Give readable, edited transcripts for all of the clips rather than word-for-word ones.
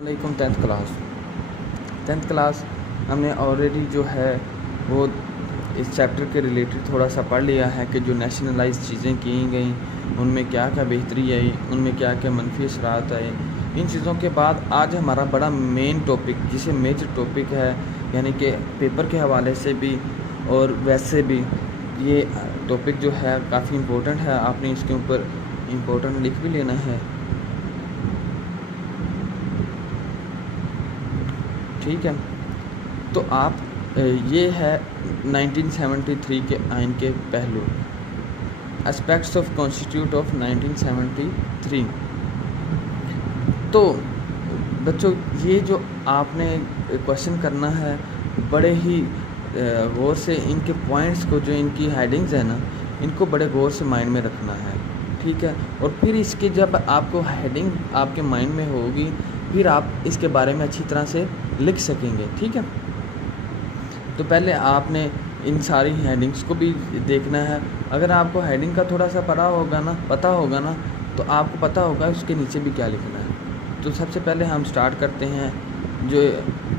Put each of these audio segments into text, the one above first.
علیکم 10th class ہم نے آلریڈی جو ہے وہ اس چیپٹر کے ریلیٹڈ تھوڑا سا پڑھ لیا ہے کہ جو نیشنلائز چیزیں کی گئیں ان میں کیا کیا بہتری آئی، ان میں کیا کیا منفی اثرات آئے۔ ان چیزوں کے بعد آج ہمارا بڑا مین ٹاپک جسے میجر ٹاپک ہے، یعنی کہ پیپر کے حوالے سے بھی اور ویسے بھی یہ ٹاپک جو ہے کافی امپورٹنٹ ہے، آپ نے اس کے اوپر امپورٹنٹ لکھ بھی لینا ہے، ٹھیک ہے۔ تو آپ یہ ہے 1973 کے آئین کے پہلو، اسپیکٹس آف کانسٹیٹیوٹ آف 1973۔ تو بچوں یہ جو آپ نے کوشچن کرنا ہے بڑے ہی غور سے ان کے پوائنٹس کو، جو ان کی ہیڈنگز ہیں نا، ان کو بڑے غور سے مائنڈ میں رکھنا ہے، ٹھیک ہے۔ اور پھر اس کی جب آپ کو ہیڈنگ آپ کے مائنڈ میں ہوگی پھر آپ اس کے بارے میں اچھی طرح سے لکھ سکیں گے، ٹھیک ہے۔ تو پہلے آپ نے ان ساری ہیڈنگز کو بھی دیکھنا ہے۔ اگر آپ کو ہیڈنگ کا تھوڑا سا پتہ ہوگا نا تو آپ کو پتہ ہوگا اس کے نیچے بھی کیا لکھنا ہے۔ تو سب سے پہلے ہم سٹارٹ کرتے ہیں جو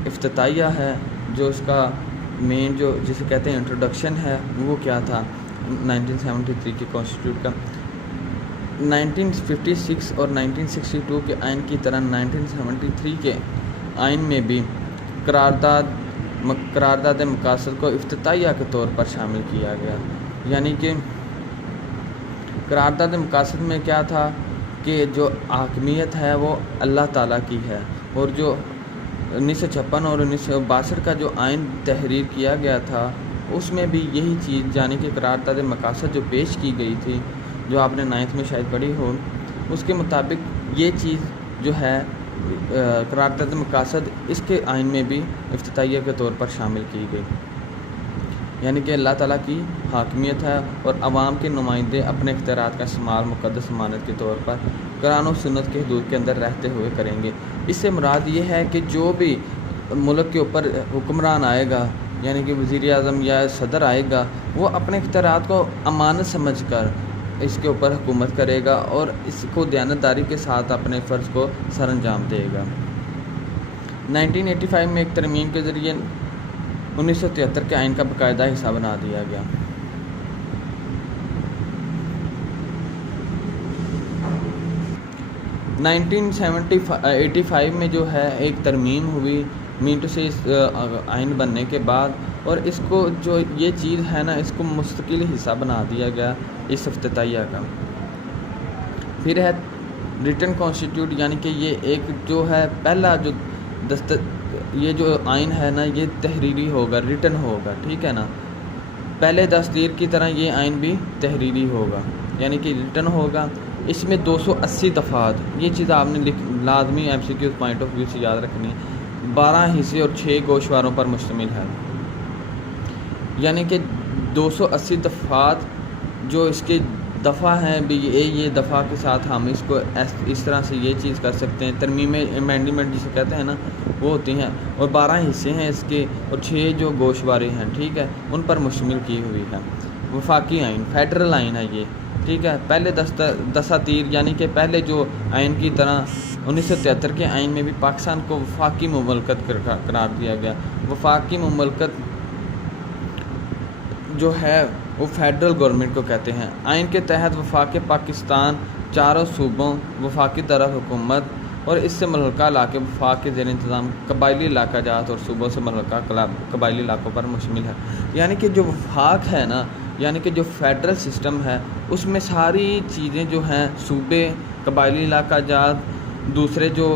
افتتاحیہ ہے، جو اس کا مین جو جسے کہتے ہیں انٹروڈکشن ہے، وہ کیا تھا 1973 کے کانسٹیٹیوٹ کا۔ 1956 اور 1962 کے آئین کی طرح 1973 کے آئین میں بھی قرارداد مقاصد کو افتتاحیہ کے طور پر شامل کیا گیا، یعنی کہ قرارداد مقاصد میں کیا تھا کہ جو حاکمیت ہے وہ اللہ تعالیٰ کی ہے، اور جو 1956 اور 1962 کا جو آئین تحریر کیا گیا تھا اس میں بھی یہی چیز، یعنی کہ قرارداد مقاصد جو پیش کی گئی تھی، جو آپ نے 9th میں شاید پڑھی ہو، اس کے مطابق یہ چیز جو ہے قرارداد مقاصد اس کے آئین میں بھی افتتاحیہ کے طور پر شامل کی گئی، یعنی کہ اللہ تعالیٰ کی حاکمیت ہے اور عوام کے نمائندے اپنے اختیارات کا استعمال مقدس امانت کے طور پر قرآن و سنت کے حدود کے اندر رہتے ہوئے کریں گے۔ اس سے مراد یہ ہے کہ جو بھی ملک کے اوپر حکمران آئے گا، یعنی کہ وزیر اعظم یا صدر آئے گا، وہ اپنے اختیارات کو امانت سمجھ کر اس کے اوپر حکومت کرے گا اور اس کو دیانتداری کے ساتھ اپنے فرض کو سر انجام دے گا۔ 1985 میں ایک ترمیم کے ذریعے 1973 کے آئین کا باقاعدہ حصہ بنا دیا گیا۔ 1985 میں جو ہے ایک ترمیم ہوئی مینٹو سے اس آئین بننے کے بعد، اور اس کو جو یہ چیز ہے نا، اس کو مستقل حصہ بنا دیا گیا اس افتتاحیہ کا۔ پھر ہے ریٹن کانسٹیٹیوٹ، یعنی کہ یہ ایک جو ہے پہلا جو یہ جو آئین ہے نا یہ تحریری ہوگا، ریٹن ہوگا، ٹھیک ہے نا۔ پہلے دستور کی طرح یہ آئین بھی تحریری ہوگا، یعنی کہ ریٹن ہوگا۔ اس میں 280 دفعات، یہ چیز آپ نے لازمی MCQ پوائنٹ آف ویو سے یاد رکھنی ہے، 12 حصے اور 6 گوشواروں پر مشتمل ہے، یعنی کہ 280 دفعات جو اس کے دفعہ ہیں بھی، یہ دفعہ کے ساتھ ہم اس کو اس طرح سے یہ چیز کر سکتے ہیں، ترمیم امینڈمنٹ جسے کہتے ہیں نا وہ ہوتی ہیں، اور 12 حصے ہیں اس کے اور 6 جو گوشوارے ہیں، ٹھیک ہے، ان پر مشتمل کی ہوئی ہے۔ وفاقی آئین، فیڈرل آئین ہے یہ، ٹھیک ہے۔ پہلے دساتیر، یعنی کہ پہلے جو آئین کی طرح 1973 کے آئین میں بھی پاکستان کو وفاقی مملکت قرار دیا گیا۔ وفاقی مملکت جو ہے وہ فیڈرل گورنمنٹ کو کہتے ہیں۔ آئین کے تحت وفاق پاکستان 4 صوبوں، وفاقی دارالحکومت اور اس سے ملحقہ علاقے وفاق کے زیر انتظام قبائلی علاقہ جات اور صوبوں سے ملحقہ قبائلی علاقوں پر مشتمل ہے، یعنی کہ جو وفاق ہے نا، یعنی کہ جو فیڈرل سسٹم ہے اس میں ساری چیزیں جو ہیں، صوبے، قبائلی علاقہ جات، دوسرے جو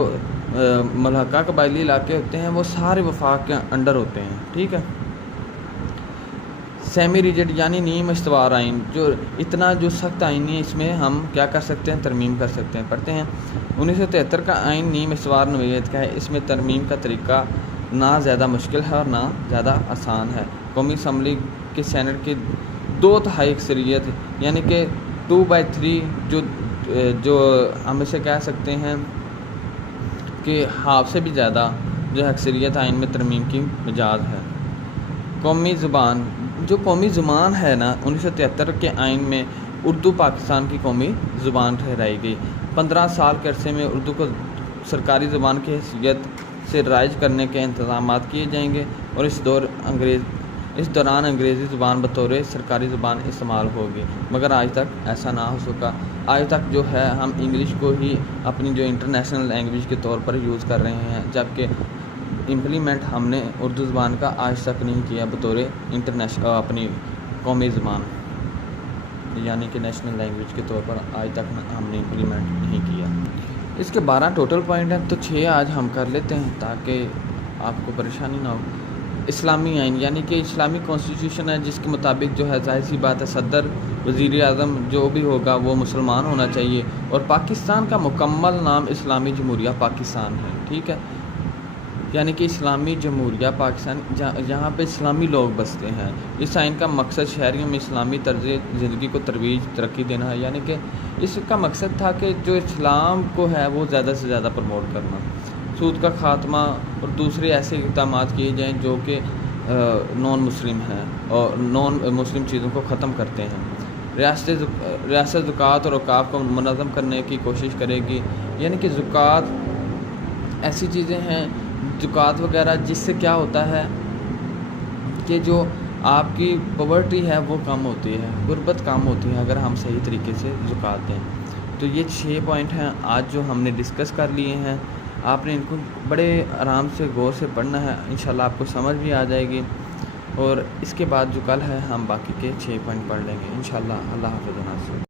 ملحقہ قبائلی علاقے ہوتے ہیں وہ سارے وفاق کے انڈر ہوتے ہیں، ٹھیک ہے۔ سیمی ریجڈ یعنی نیم استوار آئین، جو اتنا جو سخت آئین ہے، اس میں ہم کیا کر سکتے ہیں، ترمیم کر سکتے ہیں۔ پڑھتے ہیں 1973 کا آئین نیم استوار نوعیت کا ہے، اس میں ترمیم کا طریقہ نہ زیادہ مشکل ہے اور نہ زیادہ آسان ہے۔ قومی اسمبلی کے سینٹ کی 2/3 اکثریت، یعنی کہ 2/3 جو ہم اسے کہہ سکتے ہیں کہ ہاف سے بھی زیادہ جو اکثریت آئین میں ترمیم کی مجاز ہے۔ قومی زبان، جو قومی زبان ہے نا 1973 کے آئین میں اردو پاکستان کی قومی زبان ٹھہرائی گئی۔ 15 سال کے عرصے میں اردو کو سرکاری زبان کی حیثیت سے رائج کرنے کے انتظامات کیے جائیں گے، اور اس دوران انگریزی زبان بطور سرکاری زبان استعمال ہوگی، مگر آج تک ایسا نہ ہو سکا۔ آج تک جو ہے ہم انگلش کو ہی اپنی جو انٹرنیشنل لینگویج کے طور پر یوز کر رہے ہیں، جبکہ امپلیمنٹ ہم نے اردو زبان کا آج تک نہیں کیا بطور انٹرنیشنل اپنی قومی زبان، یعنی کہ نیشنل لینگویج کے طور پر آج تک ہم نے امپلیمنٹ نہیں کیا۔ اس کے 12 ٹوٹل پوائنٹ ہیں، تو 6 آج ہم کر لیتے ہیں تاکہ آپ کو پریشانی نہ ہو۔ اسلامی آئین، یعنی کہ اسلامی کانسٹیٹیوشن ہے، جس کے مطابق جو ہے ظاہر سی بات ہے صدر، وزیر اعظم جو بھی ہوگا وہ مسلمان ہونا چاہیے، اور پاکستان کا مکمل نام اسلامی جمہوریہ پاکستان ہے، ٹھیک ہے، یعنی کہ اسلامی جمہوریہ پاکستان، جہاں پہ اسلامی لوگ بستے ہیں۔ اس آئین کا مقصد شہریوں میں اسلامی طرز زندگی کو ترقی دینا ہے، یعنی کہ اس کا مقصد تھا کہ جو اسلام کو ہے وہ زیادہ سے زیادہ پروموٹ کرنا، سود کا خاتمہ اور دوسرے ایسے اقدامات کیے جائیں جو کہ نان مسلم ہیں اور نان مسلم چیزوں کو ختم کرتے ہیں۔ ریاست زکوٰۃ اور اوقاف کو منظم کرنے کی کوشش کرے گی، یعنی کہ زکوٰۃ ایسی چیزیں ہیں، زکوٰۃ وغیرہ، جس سے کیا ہوتا ہے کہ جو آپ کی پاورٹی ہے وہ کم ہوتی ہے، غربت کم ہوتی ہے اگر ہم صحیح طریقے سے زکوٰۃ دیں۔ تو یہ 6 پوائنٹ ہیں آج جو ہم نے ڈسکس کر لیے ہیں۔ آپ نے ان کو بڑے آرام سے غور سے پڑھنا ہے، انشاءاللہ آپ کو سمجھ بھی آ جائے گی، اور اس کے بعد جو کل ہے ہم باقی کے 6 پوائنٹ پڑھ لیں گے انشاءاللہ۔ اللہ حافظ۔